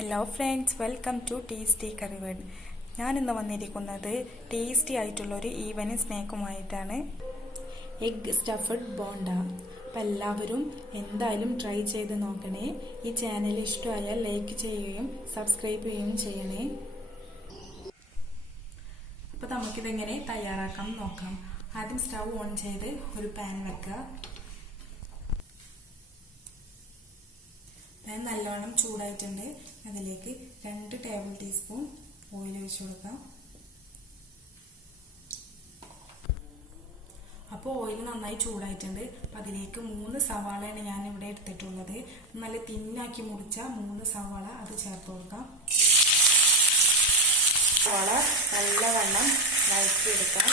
Hello friends, welcome to tasty curry world. ഞാനിന്ന് വന്നിരിക്കുന്നത് tasty ആയിട്ടുള്ളൊരു ഈവനിങ് സ്നാക്കുമായിട്ടാണ്. Egg stuffed bonda. അപ്പം എല്ലാവരും എന്തായാലും ട്രൈ ചെയ്ത് നോക്കണേ. ഈ ചാനൽ ഇഷ്ടമായാൽ ലൈക്ക് ചെയ്യുകയും സബ്സ്ക്രൈബ് ചെയ്യുകയും ചെയ്യണേ. അപ്പോൾ നമുക്കിതെങ്ങനെ തയ്യാറാക്കാം നോക്കാം. ആദ്യം സ്റ്റവ് ഓൺ ചെയ്ത് ഒരു പാൻ വെക്കുക. പാൻ നല്ലവണ്ണം ചൂടായിട്ടുണ്ട്. അതിലേക്ക് 2 ടേബിൾ ടീസ്പൂൺ ഓയിൽ ഒഴിച്ചു കൊടുക്കാം. അപ്പോൾ ഓയിൽ നന്നായി ചൂടായിട്ടുണ്ട്. അപ്പം അതിലേക്ക് 3 സവാളയാണ് ഞാൻ ഇവിടെ എടുത്തിട്ടുള്ളത്. നല്ല തിന്നാക്കി മുറിച്ച 3 സവാള അത് ചേർത്ത് കൊടുക്കാം. സവാള നല്ലവണ്ണം വഴറ്റിയെടുക്കാം.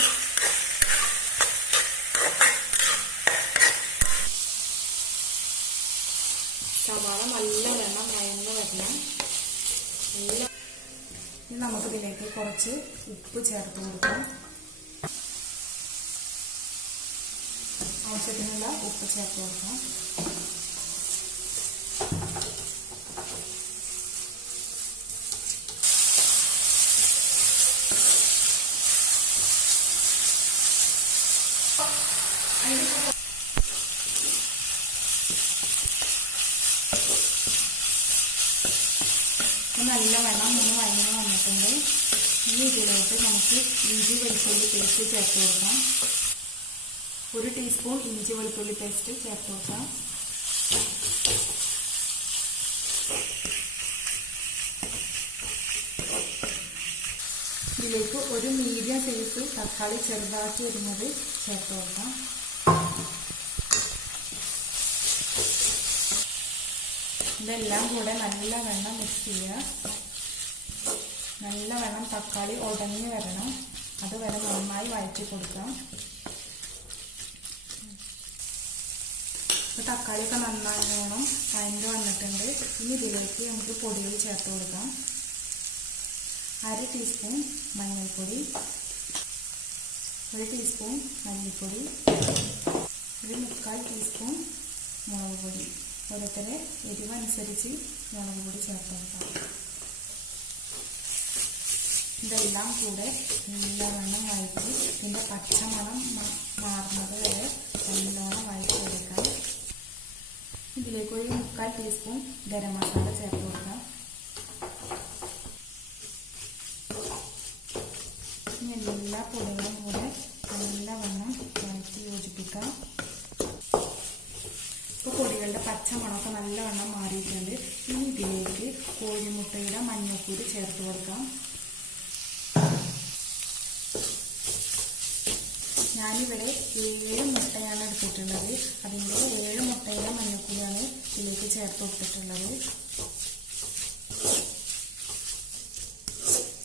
സവാള നല്ലവണ്ണം വഴന്ന് വരണം. ഇനി നമുക്കിതിലേക്ക് കുറച്ച് ഉപ്പ് ചേർത്ത് കൊടുക്കാം. ആവശ്യത്തിനുള്ള ഉപ്പ് ചേർത്ത് കൊടുക്കാം. നല്ലവണ്ണം വഴന്ന് വന്നിട്ടുണ്ട്. ഇനി ഇതിലോട്ട് നമുക്ക് ഇഞ്ചി വെളുത്തുള്ളി പേസ്റ്റ് ചേർത്ത് കൊടുക്കാം. 1 ടീസ്പൂൺ ഇഞ്ചി വെളുത്തുള്ളി പേസ്റ്റ് ചേർത്ത് കൊടുക്കാം. ഇതിലേക്ക് ഒരു മീഡിയം സൈസ് തക്കാളി ചെറുതാക്കി വരുന്നത് ചേർത്ത് കൊടുക്കാം. ഇതെല്ലാം കൂടെ നല്ലവണ്ണം മിക്സ് ചെയ്യുക. നല്ലവണ്ണം തക്കാളി ഉടഞ്ഞു വരണം. അതുവരെ നന്നായി വഴറ്റി കൊടുക്കാം. ഇപ്പോൾ തക്കാളിയൊക്കെ നന്നാവണ്ണം വഴഞ്ഞു വന്നിട്ടുണ്ട്. ഇനി ഇതിലേക്ക് നമുക്ക് പൊടികൾ ചേർത്ത് കൊടുക്കാം. 1/2 ടീസ്പൂൺ മഞ്ഞൾപ്പൊടി, 1 ടീസ്പൂൺ മല്ലിപ്പൊടി, 1/4 ടീസ്പൂൺ മുളക് പൊടി. ഓരോരുത്തരെ എരിവനുസരിച്ച് മുളക് പൊടി ചേർത്ത് കൊടുക്കാം. ഇതെല്ലാം കൂടെ നല്ലവണ്ണം വഴറ്റി ഇതിൻ്റെ പച്ചമണം മാറുന്നത് വരെ നല്ലോണം വഴറ്റിയെടുക്കാം. ഇതിലേക്ക് 1/4 ടീസ്പൂൺ ഗരം മസാല ചേർത്ത് കൊടുക്കാം. ഇനി എല്ലാ പൊടികളും കൂടെ നല്ലവണ്ണം വഴറ്റി യോജിപ്പിക്കാം. ഇപ്പോൾ പൊടികളുടെ പച്ചമണമൊക്കെ നല്ലവണ്ണം മാറിയിട്ടുണ്ട്. ഇനി ഇതിലേക്ക് കോഴിമുട്ടയുടെ മഞ്ഞൾപ്പൊടി ചേർത്ത് കൊടുക്കാം. ഞാനിവിടെ 7 മുട്ടയാണ് എടുത്തിട്ടുള്ളത്. അതിൻ്റെ 7 മുട്ടയുടെ മഞ്ഞൾപ്പൊടിയാണ് ഇതിലേക്ക് ചേർത്ത് കൊടുത്തിട്ടുള്ളത്.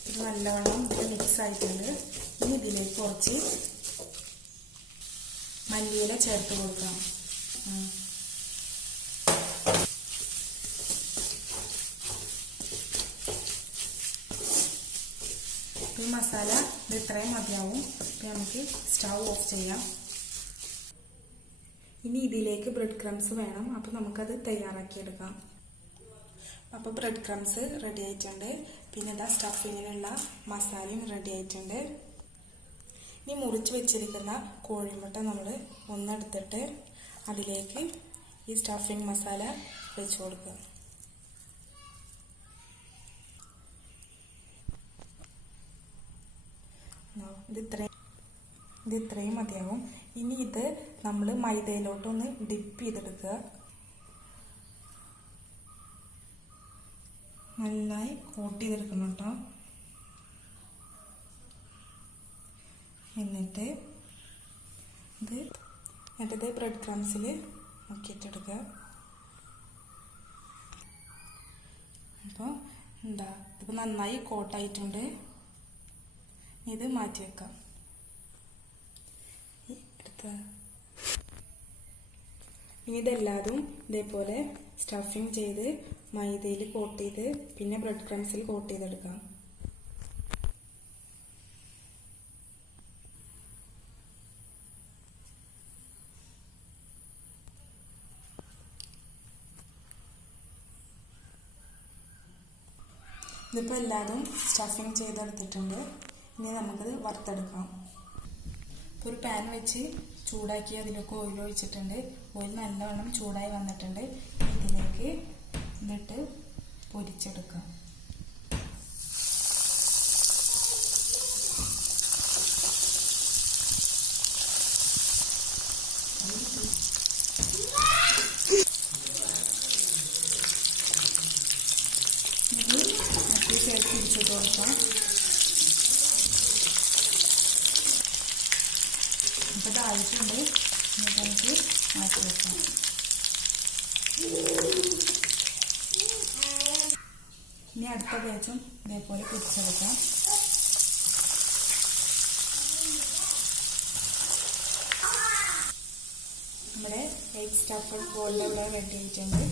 ഇത് നല്ലവണ്ണം മിക്സ് ആയിട്ടുണ്ട്. ഇനി ഇതിലേക്ക് കുറച്ച് മല്ലിയില ചേർത്ത് കൊടുക്കാം. ഈ മസാല ഇത് ഇത്രയും മതിയാവും. നമുക്ക് സ്റ്റവ് ഓഫ് ചെയ്യാം. ഇനി ഇതിലേക്ക് ബ്രെഡ് ക്രംസ് വേണം. അപ്പോൾ നമുക്കത് തയ്യാറാക്കിയെടുക്കാം. അപ്പോൾ ബ്രെഡ് ക്രംസ് റെഡി ആയിട്ടുണ്ട്. പിന്നെ ഇതാ സ്റ്റഫിങ്ങിനുള്ള മസാലയും റെഡി ആയിട്ടുണ്ട്. ഇനി മുറിച്ച് വെച്ചിരിക്കുന്ന കോഴിമുട്ട നമ്മൾ ഒന്നെടുത്തിട്ട് അതിലേക്ക് ഈ സ്റ്റഫിങ് മസാല വെച്ച് കൊടുക്കുക. ഇത് ഇത്രയും മതിയാവും. ഇനി ഇത് നമ്മൾ മൈദയിലോട്ടൊന്ന് ഡിപ്പ് ചെയ്തെടുക്കുക. നന്നായി കോട്ട് ചെയ്തെടുക്കണം കേട്ടോ. എന്നിട്ട് ഇത് ബ്രെഡ് ക്രംസിൽ മുക്കിയിട്ടെടുക്കുക. അപ്പോൾ ഇതിപ്പോൾ നന്നായി കോട്ടായിട്ടുണ്ട്. ഇത് മാറ്റി വെക്കാം. ഇനി ഇതെല്ലാതും ഇതേപോലെ സ്റ്റഫിങ് ചെയ്ത് മൈദയിൽ കോട്ട് ചെയ്ത് പിന്നെ ബ്രെഡ് ക്രംസിൽ കോട്ട് ചെയ്തെടുക്കാം. ഇതിപ്പോൾ എല്ലാതും സ്റ്റഫിങ് ചെയ്തെടുത്തിട്ടുണ്ട്. ഇനി നമുക്കത് വറുത്തെടുക്കാം. ഇപ്പോൾ ഒരു പാൻ വെച്ച് ചൂടാക്കി അതിലേക്ക് ഓയിൽ ഒഴിച്ചിട്ടുണ്ട്. ഓയിൽ നല്ലവണ്ണം ചൂടായി വന്നിട്ടുണ്ട്. ഇതിലേക്ക് ഇതിട്ട് പൊരിച്ചെടുക്കാം. തിരിച്ചിട്ട് കൊടുക്കാം. ഇപ്പോൾ ഇതായിട്ടുണ്ട്. എന്നിട്ട് നമുക്ക് മാറ്റി വെക്കാം. ഇനി അടുത്ത ബാച്ചും ഇതേപോലെ പൊരിച്ചെടുക്കാം. നമ്മുടെ എഗ് സ്റ്റഫഡ് ബോളിലുള്ള റെഡി ആയിട്ടുണ്ട്.